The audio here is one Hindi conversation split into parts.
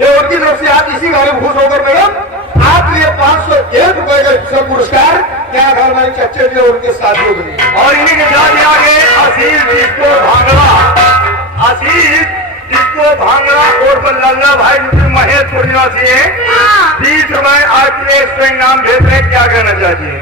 ये उनकी तरफ से आप इसी घर में खुश होकर मैडम आप लिए 501 रुपए का पुरस्कार क्या घर वाली चच्चे जी उनके साथियों के लिए और इन्हीं के साथ आगे आशीष जिसको भांगड़ा आशीष जिसको भांगड़ा और लल्ला भाई जो महेशपुर निवासी है 30 रुपए आपके इसका इनाम भेज रहे क्या कहना चाहिए?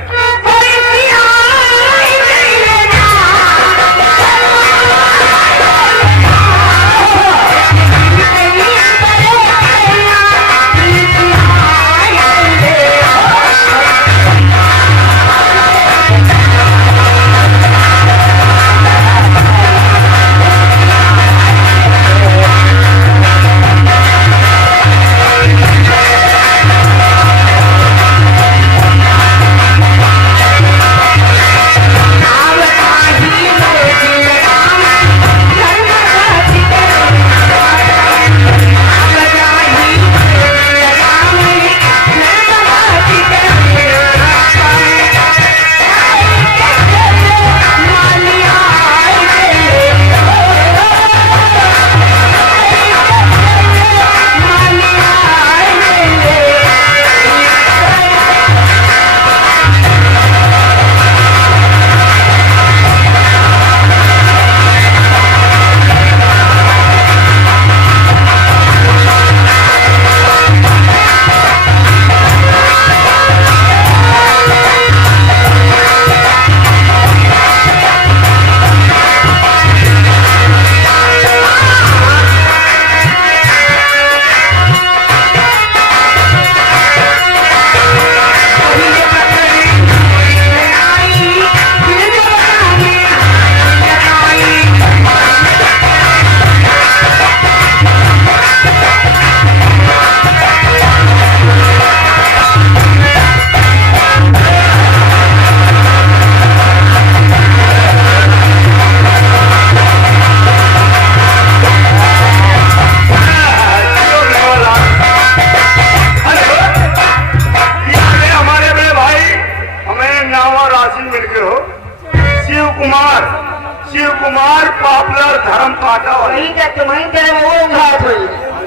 शिव कुमार पॉपुलर धर्म पाटा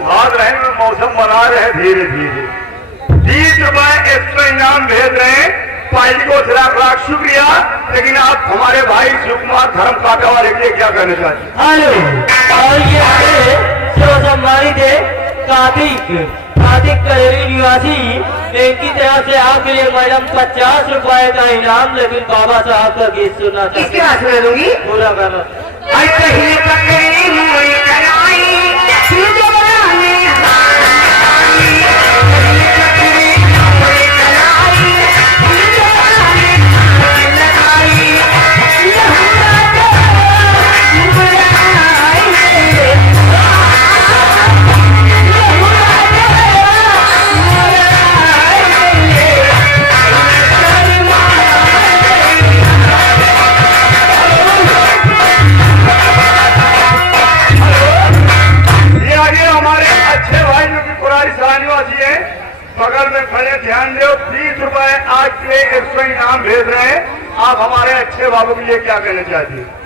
भाग रहे हैं मौसम बना रहे हैं धीरे धीरे 30 रुपए एक्स्ट्रा इनाम भेज रहे हैं पार्टी को लाख शुक्रिया। लेकिन आप हमारे भाई शिव कुमार धर्म पाटा वाले के लिए क्या कहना चाहते हैं? हेलो और ये शिव सम्मानित है कार्तिक करेरी निवासी इनकी तरफ से आपके लिए मैडम 50 रुपए का इनाम लेकिन बाबा साहब का गीत सुनना किसके हाथ में दूंगी पूरा करना बगल में खड़े ध्यान दो 30 रुपए आज के 100 इनाम भेज रहे हैं। आप हमारे अच्छे बाबू के लिए क्या कहना चाहते हैं?